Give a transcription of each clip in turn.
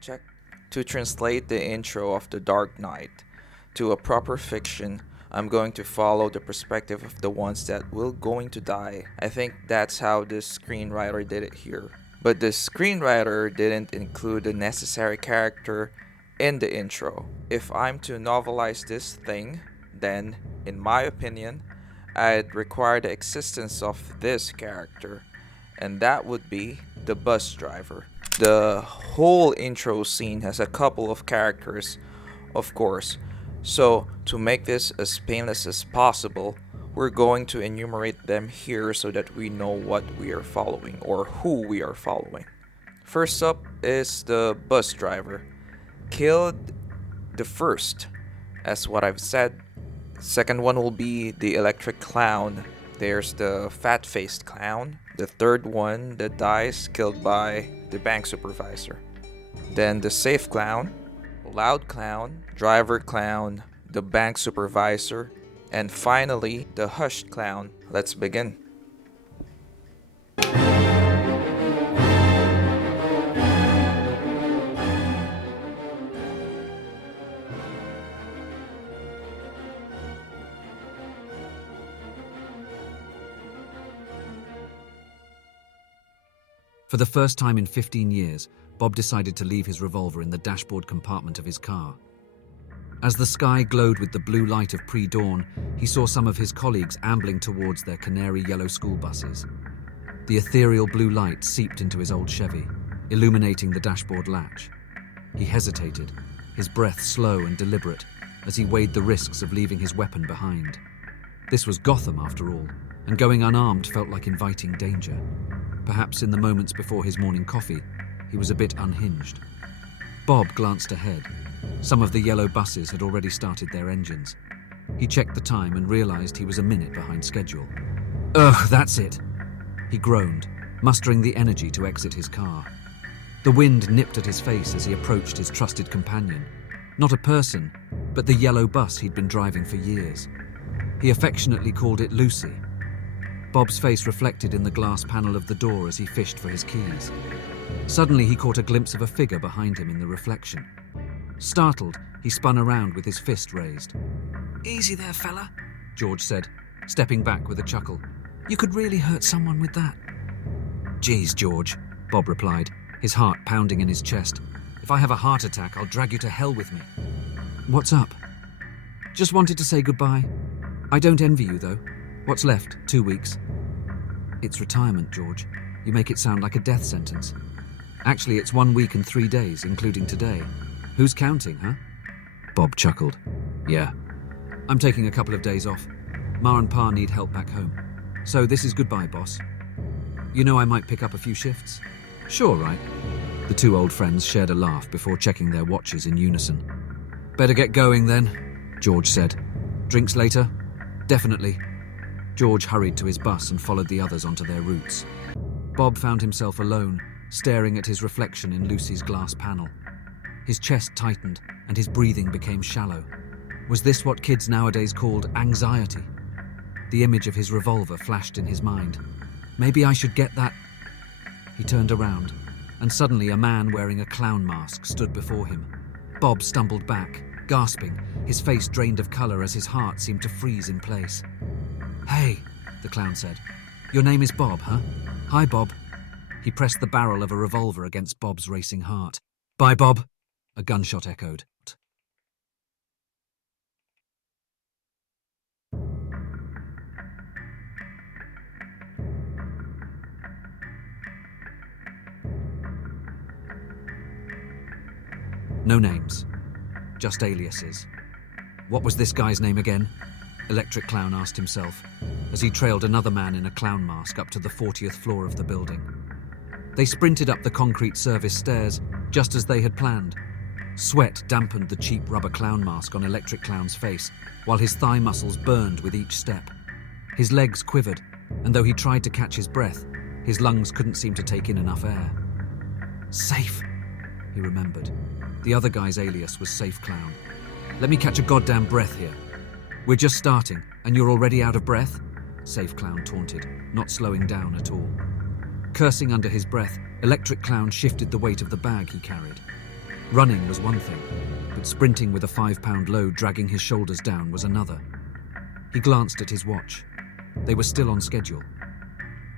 Check. To translate the intro of The Dark Knight to a proper fiction, I'm going to follow the perspective of the ones that will going to die. I think that's how the screenwriter did it here. But the screenwriter didn't include the necessary character in the intro. If I'm to novelize this thing, then, in my opinion, I'd require the existence of this character, and that would be the bus driver. The whole intro scene has a couple of characters, of course, so to make this as painless as possible, we're going to enumerate them here so that we know what we are following or who we are following. First up is the bus driver, killed the first, as what I've said. Second one will be the electric clown. There's the fat faced clown. The third one that dies, killed by the bank supervisor. Then the safe clown, loud clown, driver clown, the bank supervisor, and finally the hushed clown. Let's begin. For the first time in 15 years, Bob decided to leave his revolver in the dashboard compartment of his car. As the sky glowed with the blue light of pre-dawn, he saw some of his colleagues ambling towards their canary yellow school buses. The ethereal blue light seeped into his old Chevy, illuminating the dashboard latch. He hesitated, his breath slow and deliberate, as he weighed the risks of leaving his weapon behind. This was Gotham, after all, and going unarmed felt like inviting danger. Perhaps in the moments before his morning coffee, he was a bit unhinged. Bob glanced ahead. Some of the yellow buses had already started their engines. He checked the time and realized he was a minute behind schedule. Ugh, that's it! He groaned, mustering the energy to exit his car. The wind nipped at his face as he approached his trusted companion. Not a person, but the yellow bus he'd been driving for years. He affectionately called it Lucy. Bob's face reflected in the glass panel of the door as he fished for his keys. Suddenly he caught a glimpse of a figure behind him in the reflection. Startled, he spun around with his fist raised. "Easy there, fella," George said, stepping back with a chuckle. "You could really hurt someone with that." "Geez, George," Bob replied, his heart pounding in his chest. "If I have a heart attack, I'll drag you to hell with me." "What's up?" "Just wanted to say goodbye. I don't envy you, though. What's left? 2 weeks?" "It's retirement, George. You make it sound like a death sentence. Actually, it's 1 week and 3 days, including today. Who's counting, huh?" Bob chuckled. "Yeah. I'm taking a couple of days off. Ma and Pa need help back home. So this is goodbye, boss. You know I might pick up a few shifts?" "Sure, right." The two old friends shared a laugh before checking their watches in unison. "Better get going then," George said. "Drinks later?" "Definitely." George hurried to his bus and followed the others onto their routes. Bob found himself alone, staring at his reflection in Lucy's glass panel. His chest tightened and his breathing became shallow. Was this what kids nowadays called anxiety? The image of his revolver flashed in his mind. Maybe I should get that. He turned around, and suddenly a man wearing a clown mask stood before him. Bob stumbled back, gasping, his face drained of color as his heart seemed to freeze in place. "Hey," the clown said. "Your name is Bob, huh? Hi, Bob." He pressed the barrel of a revolver against Bob's racing heart. "Bye, Bob," a gunshot echoed. No names, just aliases. What was this guy's name again? Electric Clown asked himself, as he trailed another man in a clown mask up to the 40th floor of the building. They sprinted up the concrete service stairs, just as they had planned. Sweat dampened the cheap rubber clown mask on Electric Clown's face, while his thigh muscles burned with each step. His legs quivered, and though he tried to catch his breath, his lungs couldn't seem to take in enough air. "Safe," he remembered. The other guy's alias was Safe Clown. "Let me catch a goddamn breath here." "We're just starting, and you're already out of breath?" Safe Clown taunted, not slowing down at all. Cursing under his breath, Electric Clown shifted the weight of the bag he carried. Running was one thing, but sprinting with a 5-pound load dragging his shoulders down was another. He glanced at his watch. They were still on schedule.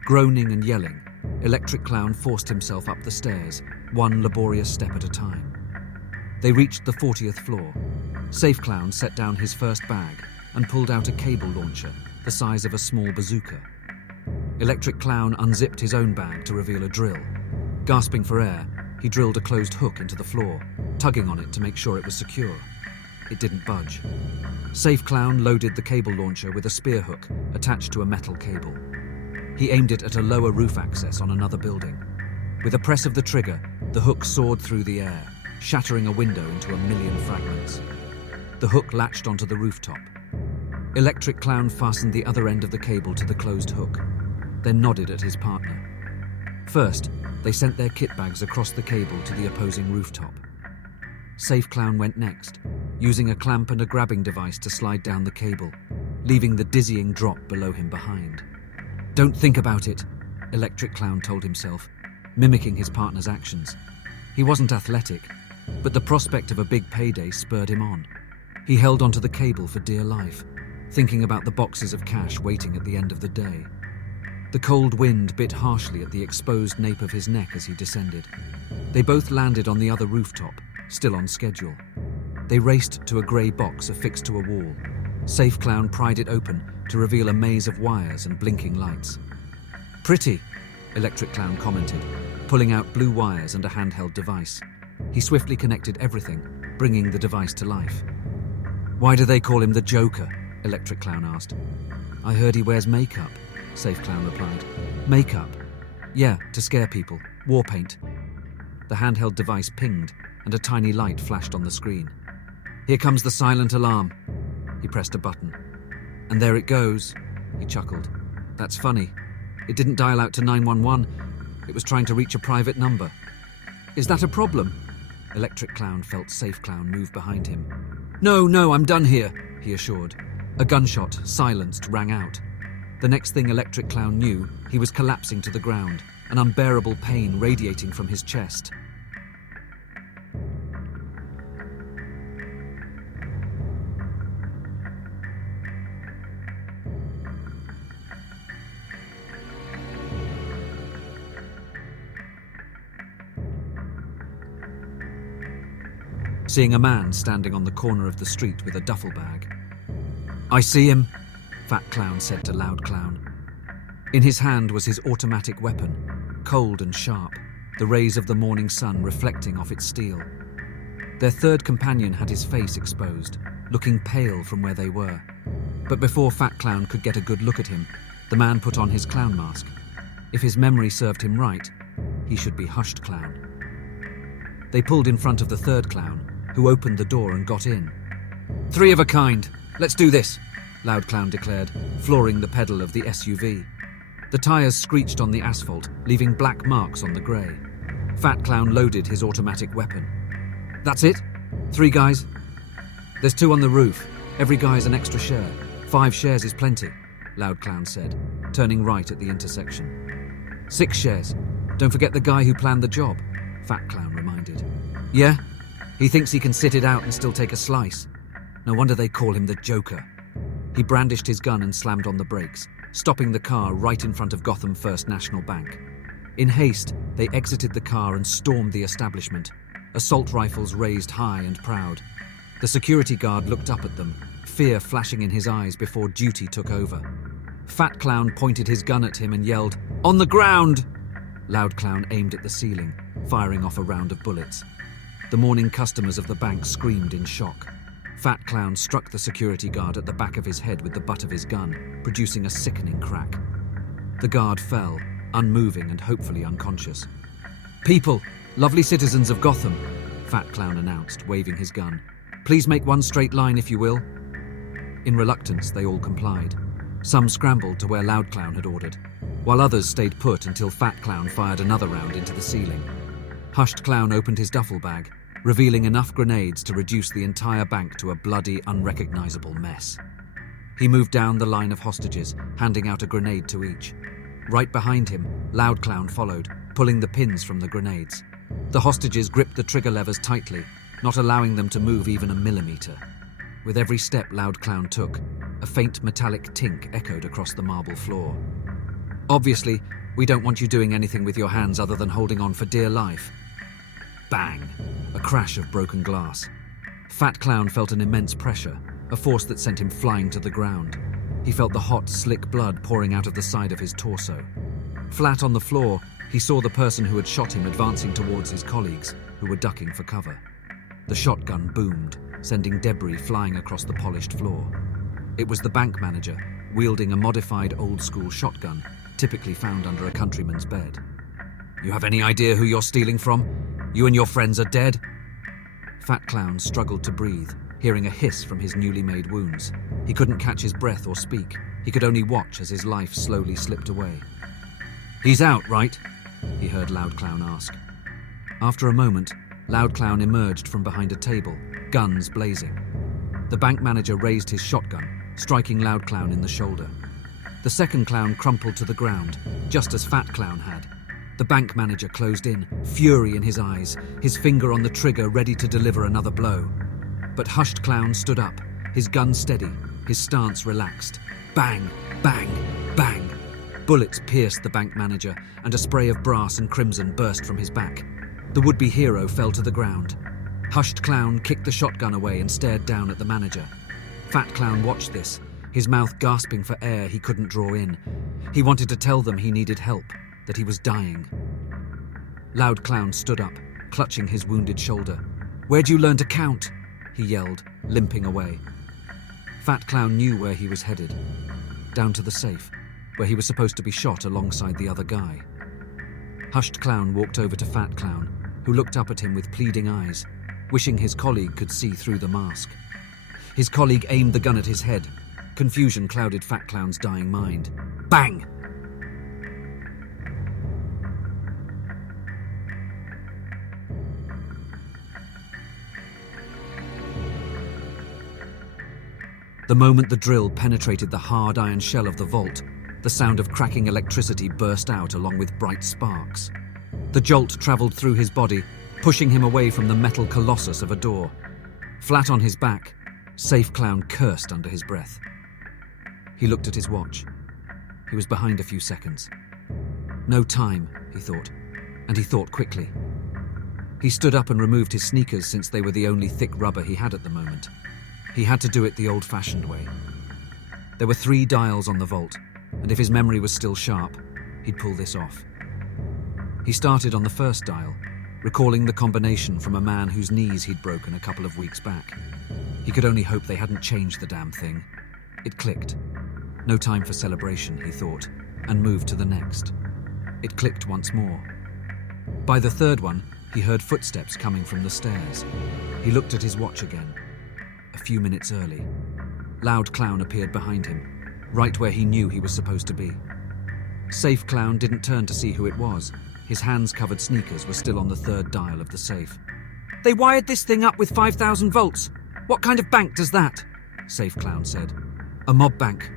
Groaning and yelling, Electric Clown forced himself up the stairs, one laborious step at a time. They reached the 40th floor. Safe Clown set down his first bag and pulled out a cable launcher the size of a small bazooka. Electric Clown unzipped his own bag to reveal a drill. Gasping for air, he drilled a closed hook into the floor, tugging on it to make sure it was secure. It didn't budge. Safe Clown loaded the cable launcher with a spear hook attached to a metal cable. He aimed it at a lower roof access on another building. With a press of the trigger, the hook soared through the air, shattering a window into a million fragments. The hook latched onto the rooftop. Electric Clown fastened the other end of the cable to the closed hook, then nodded at his partner. First, they sent their kit bags across the cable to the opposing rooftop. Safe Clown went next, using a clamp and a grabbing device to slide down the cable, leaving the dizzying drop below him behind. "Don't think about it," Electric Clown told himself, mimicking his partner's actions. He wasn't athletic, but the prospect of a big payday spurred him on. He held onto the cable for dear life, thinking about the boxes of cash waiting at the end of the day. The cold wind bit harshly at the exposed nape of his neck as he descended. They both landed on the other rooftop, still on schedule. They raced to a grey box affixed to a wall. Safe Clown pried it open to reveal a maze of wires and blinking lights. "Pretty," Electric Clown commented, pulling out blue wires and a handheld device. He swiftly connected everything, bringing the device to life. "Why do they call him the Joker?" Electric Clown asked. "I heard he wears makeup," Safe Clown replied. "Makeup? Yeah, to scare people. War paint." The handheld device pinged, and a tiny light flashed on the screen. "Here comes the silent alarm." He pressed a button. "And there it goes," he chuckled. "That's funny. It didn't dial out to 911. It was trying to reach a private number." "Is that a problem?" Electric Clown felt Safe Clown move behind him. No, I'm done here," he assured. A gunshot, silenced, rang out. The next thing Electric Clown knew, he was collapsing to the ground, an unbearable pain radiating from his chest. Seeing a man standing on the corner of the street with a duffel bag. "I see him," Fat Clown said to Loud Clown. In his hand was his automatic weapon, cold and sharp, the rays of the morning sun reflecting off its steel. Their third companion had his face exposed, looking pale from where they were. But before Fat Clown could get a good look at him, the man put on his clown mask. If his memory served him right, he should be Hushed Clown. They pulled in front of the third clown, who opened the door and got in. "Three of a kind. Let's do this," Loud Clown declared, flooring the pedal of the SUV. The tires screeched on the asphalt, leaving black marks on the grey. Fat Clown loaded his automatic weapon. "That's it? 3 guys?" "There's 2 on the roof. Every guy's an extra share. 5 shares is plenty," Loud Clown said, turning right at the intersection. 6 shares. Don't forget the guy who planned the job," Fat Clown reminded. "Yeah? He thinks he can sit it out and still take a slice. No wonder they call him the Joker." He brandished his gun and slammed on the brakes, stopping the car right in front of Gotham First National Bank. In haste, they exited the car and stormed the establishment, assault rifles raised high and proud. The security guard looked up at them, fear flashing in his eyes before duty took over. Fat Clown pointed his gun at him and yelled, "On the ground!" Loud Clown aimed at the ceiling, firing off a round of bullets. The morning customers of the bank screamed in shock. Fat Clown struck the security guard at the back of his head with the butt of his gun, producing a sickening crack. The guard fell, unmoving and hopefully unconscious. "People, lovely citizens of Gotham," Fat Clown announced, waving his gun. "Please make one straight line if you will." In reluctance, they all complied. Some scrambled to where Loud Clown had ordered, while others stayed put until Fat Clown fired another round into the ceiling. Hushed Clown opened his duffel bag, revealing enough grenades to reduce the entire bank to a bloody, unrecognizable mess. He moved down the line of hostages, handing out a grenade to each. Right behind him, Loud Clown followed, pulling the pins from the grenades. The hostages gripped the trigger levers tightly, not allowing them to move even a millimeter. With every step Loud Clown took, a faint metallic tink echoed across the marble floor. "Obviously, we don't want you doing anything with your hands other than holding on for dear life." Bang! A crash of broken glass. Fat Clown felt an immense pressure, a force that sent him flying to the ground. He felt the hot, slick blood pouring out of the side of his torso. Flat on the floor, he saw the person who had shot him advancing towards his colleagues, who were ducking for cover. The shotgun boomed, sending debris flying across the polished floor. It was the bank manager, wielding a modified old-school shotgun, typically found under a countryman's bed. "You have any idea who you're stealing from? You and your friends are dead?" Fat Clown struggled to breathe, hearing a hiss from his newly made wounds. He couldn't catch his breath or speak. He could only watch as his life slowly slipped away. "He's out, right?" he heard Loud Clown ask. After a moment, Loud Clown emerged from behind a table, guns blazing. The bank manager raised his shotgun, striking Loud Clown in the shoulder. The second clown crumpled to the ground, just as Fat Clown had. The bank manager closed in, fury in his eyes, his finger on the trigger ready to deliver another blow. But Hushed Clown stood up, his gun steady, his stance relaxed. Bang, bang, bang. Bullets pierced the bank manager, and a spray of brass and crimson burst from his back. The would-be hero fell to the ground. Hushed Clown kicked the shotgun away and stared down at the manager. Fat Clown watched this, his mouth gasping for air he couldn't draw in. He wanted to tell them he needed help, that he was dying. Loud Clown stood up, clutching his wounded shoulder. "Where'd you learn to count?" he yelled, limping away. Fat Clown knew where he was headed. Down to the safe, where he was supposed to be shot alongside the other guy. Hushed Clown walked over to Fat Clown, who looked up at him with pleading eyes, wishing his colleague could see through the mask. His colleague aimed the gun at his head. Confusion clouded Fat Clown's dying mind. Bang! The moment the drill penetrated the hard iron shell of the vault, the sound of cracking electricity burst out along with bright sparks. The jolt travelled through his body, pushing him away from the metal colossus of a door. Flat on his back, Safe Clown cursed under his breath. He looked at his watch. He was behind a few seconds. No time, he thought, and he thought quickly. He stood up and removed his sneakers since they were the only thick rubber he had at the moment. He had to do it the old-fashioned way. There were 3 dials on the vault, and if his memory was still sharp, he'd pull this off. He started on the first dial, recalling the combination from a man whose knees he'd broken a couple of weeks back. He could only hope they hadn't changed the damn thing. It clicked. No time for celebration, he thought, and moved to the next. It clicked once more. By the third one, he heard footsteps coming from the stairs. He looked at his watch again. A few minutes early. Loud Clown appeared behind him, right where he knew he was supposed to be. Safe Clown didn't turn to see who it was. His hands-covered sneakers were still on the third dial of the safe. "They wired this thing up with 5,000 volts. What kind of bank does that?" Safe Clown said. "A mob bank.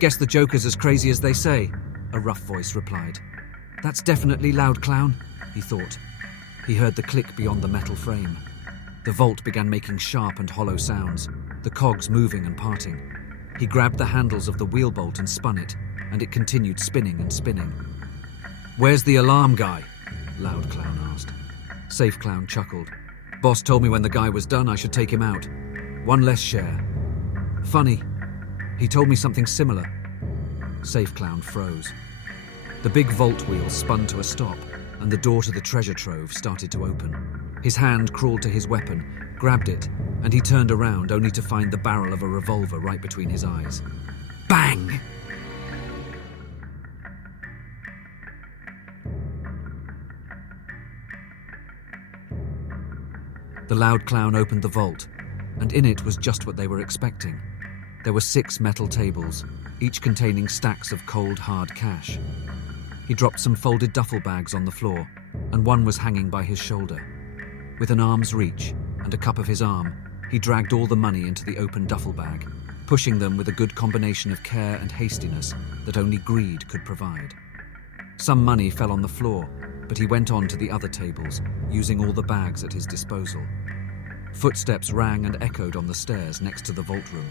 Guess the Joker's as crazy as they say," a rough voice replied. "That's definitely Loud Clown," he thought. He heard the click beyond the metal frame. The vault began making sharp and hollow sounds, the cogs moving and parting. He grabbed the handles of the wheel bolt and spun it, and it continued spinning and spinning. "Where's the alarm guy?" Loud Clown asked. Safe Clown chuckled. "Boss told me when the guy was done I should take him out. 1 less share." "Funny. He told me something similar." Safe Clown froze. The big vault wheel spun to a stop, and the door to the treasure trove started to open. His hand crawled to his weapon, grabbed it, and he turned around only to find the barrel of a revolver right between his eyes. Bang! The Loud Clown opened the vault, and in it was just what they were expecting. There were 6 metal tables, each containing stacks of cold, hard cash. He dropped some folded duffel bags on the floor, and one was hanging by his shoulder. With an arm's reach and a cup of his arm, he dragged all the money into the open duffel bag, pushing them with a good combination of care and hastiness that only greed could provide. Some money fell on the floor, but he went on to the other tables, using all the bags at his disposal. Footsteps rang and echoed on the stairs next to the vault room.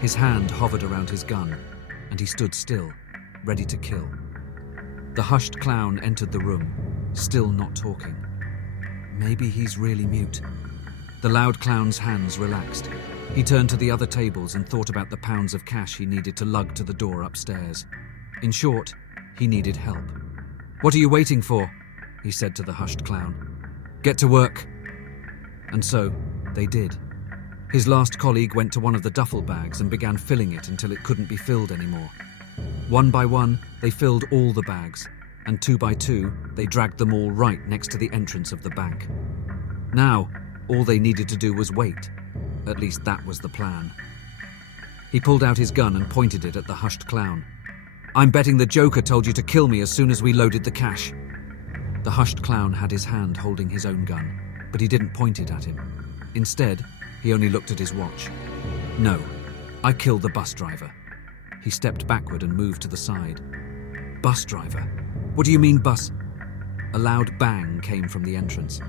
His hand hovered around his gun, and he stood still, ready to kill. The hushed clown entered the room, still not talking. Maybe he's really mute. The loud clown's hands relaxed. He turned to the other tables and thought about the pounds of cash he needed to lug to the door upstairs. In short, he needed help. "What are you waiting for?" he said to the hushed clown. "Get to work." And so, they did. His last colleague went to one of the duffel bags and began filling it until it couldn't be filled anymore. One by one, they filled all the bags, and two by two, they dragged them all right next to the entrance of the bank. Now, all they needed to do was wait. At least that was the plan. He pulled out his gun and pointed it at the hushed clown. "I'm betting the Joker told you to kill me as soon as we loaded the cash." The hushed clown had his hand holding his own gun, but he didn't point it at him. Instead, he only looked at his watch. "No, I killed the bus driver." He stepped backward and moved to the side. "Bus driver? What do you mean bus?" A loud bang came from the entrance.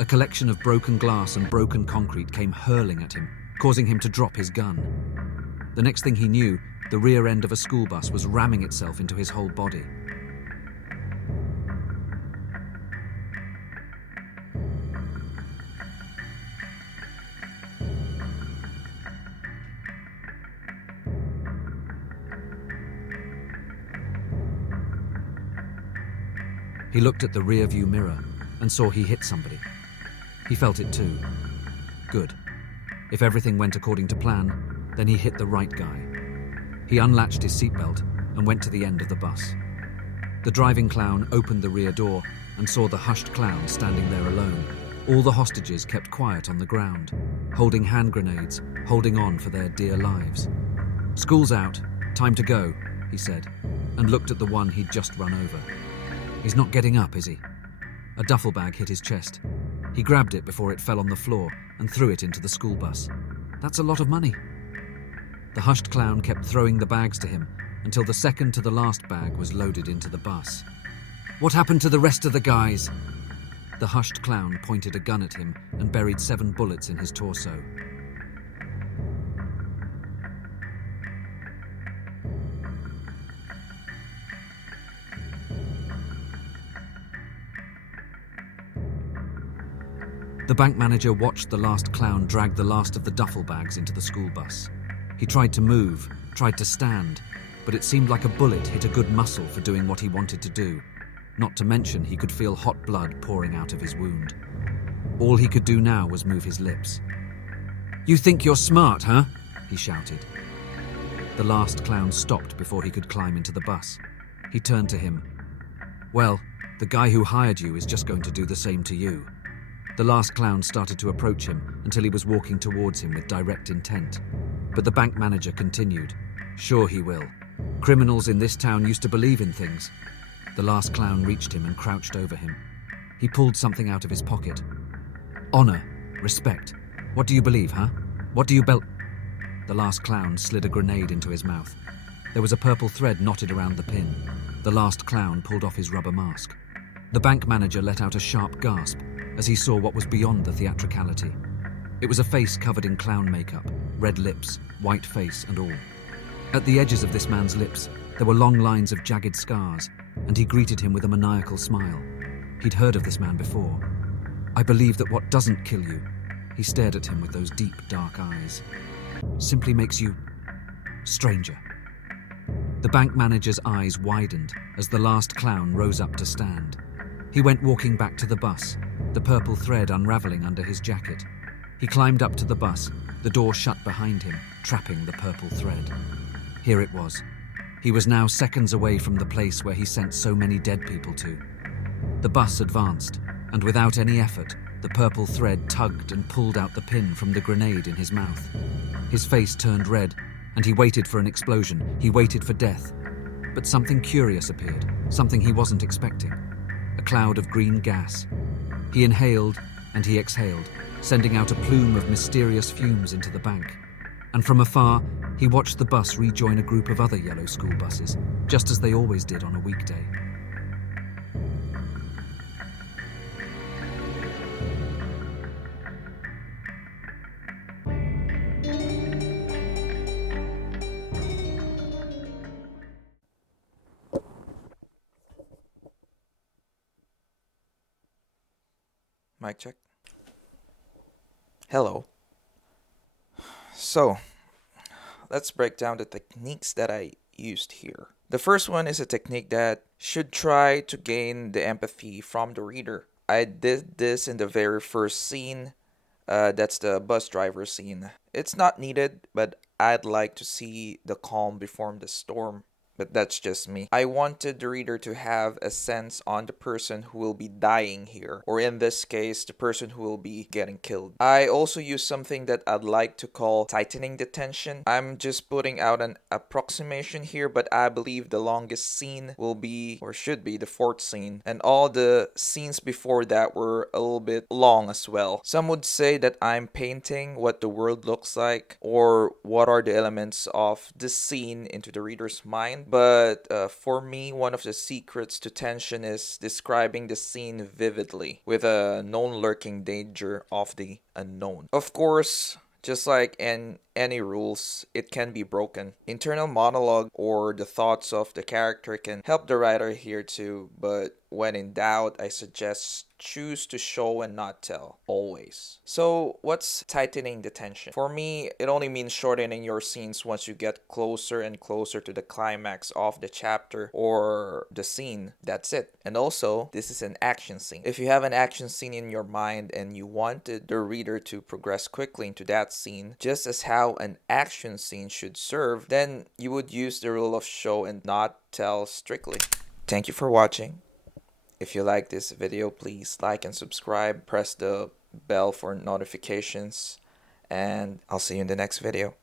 A collection of broken glass and broken concrete came hurling at him, causing him to drop his gun. The next thing he knew, the rear end of a school bus was ramming itself into his whole body. He looked at the rear-view mirror and saw he hit somebody. He felt it too. Good. If everything went according to plan, then he hit the right guy. He unlatched his seatbelt and went to the end of the bus. The driving clown opened the rear door and saw the hushed clown standing there alone. All the hostages kept quiet on the ground, holding hand grenades, holding on for their dear lives. "School's out. Time to go," he said, and looked at the one he'd just run over. "He's not getting up, is he?" A duffel bag hit his chest. He grabbed it before it fell on the floor and threw it into the school bus. "That's a lot of money." The hushed clown kept throwing the bags to him until the second to the last bag was loaded into the bus. "What happened to the rest of the guys?" The hushed clown pointed a gun at him and buried 7 bullets in his torso. The bank manager watched the last clown drag the last of the duffel bags into the school bus. He tried to move, tried to stand, but it seemed like a bullet hit a good muscle for doing what he wanted to do. Not to mention he could feel hot blood pouring out of his wound. All he could do now was move his lips. "You think you're smart, huh?" he shouted. The last clown stopped before he could climb into the bus. He turned to him. "Well, the guy who hired you is just going to do the same to you." The last clown started to approach him until he was walking towards him with direct intent. But the bank manager continued. "Sure he will. Criminals in this town used to believe in things." The last clown reached him and crouched over him. He pulled something out of his pocket. "Honor, respect. What do you believe, huh? What do you The last clown slid a grenade into his mouth. There was a purple thread knotted around the pin. The last clown pulled off his rubber mask. The bank manager let out a sharp gasp as he saw what was beyond the theatricality. It was a face covered in clown makeup, red lips, white face and all. At the edges of this man's lips, there were long lines of jagged scars, and he greeted him with a maniacal smile. He'd heard of this man before. "I believe that what doesn't kill you," he stared at him with those deep, dark eyes, "simply makes you stranger." The bank manager's eyes widened as the last clown rose up to stand. He went walking back to the bus, the purple thread unraveling under his jacket. He climbed up to the bus, the door shut behind him, trapping the purple thread. Here it was. He was now seconds away from the place where he sent so many dead people to. The bus advanced, and without any effort, the purple thread tugged and pulled out the pin from the grenade in his mouth. His face turned red, and he waited for an explosion. He waited for death. But something curious appeared, something he wasn't expecting. A cloud of green gas. He inhaled and he exhaled, sending out a plume of mysterious fumes into the bank. And from afar, he watched the bus rejoin a group of other yellow school buses, just as they always did on a weekday. Mic check. Hello. So, let's break down the techniques that I used here. The first one is a technique that should try to gain the empathy from the reader. I did this in the very first scene. That's the bus driver scene. It's not needed, but I'd like to see the calm before the storm. But that's just me. I wanted the reader to have a sense on the person who will be dying here, or in this case, the person who will be getting killed. I also use something that I'd like to call tightening the tension. I'm just putting out an approximation here, but I believe the longest scene will be, or should be, the fourth scene, and all the scenes before that were a little bit long as well. Some would say that I'm painting what the world looks like, or what are the elements of the scene into the reader's mind. But for me, one of the secrets to tension is describing the scene vividly, with a known lurking danger of the unknown. Of course, just like in any rules, it can be broken. Internal monologue or the thoughts of the character can help the writer here too, but when in doubt, I suggest choose to show and not tell, always. So, what's tightening the tension? For me, it only means shortening your scenes once you get closer and closer to the climax of the chapter or the scene. That's it. And also, this is an action scene. If you have an action scene in your mind and you wanted the reader to progress quickly into that scene, just as how an action scene should serve, then you would use the rule of show and not tell strictly. Thank you for watching. If you like this video, please like and subscribe, press the bell for notifications, and I'll see you in the next video.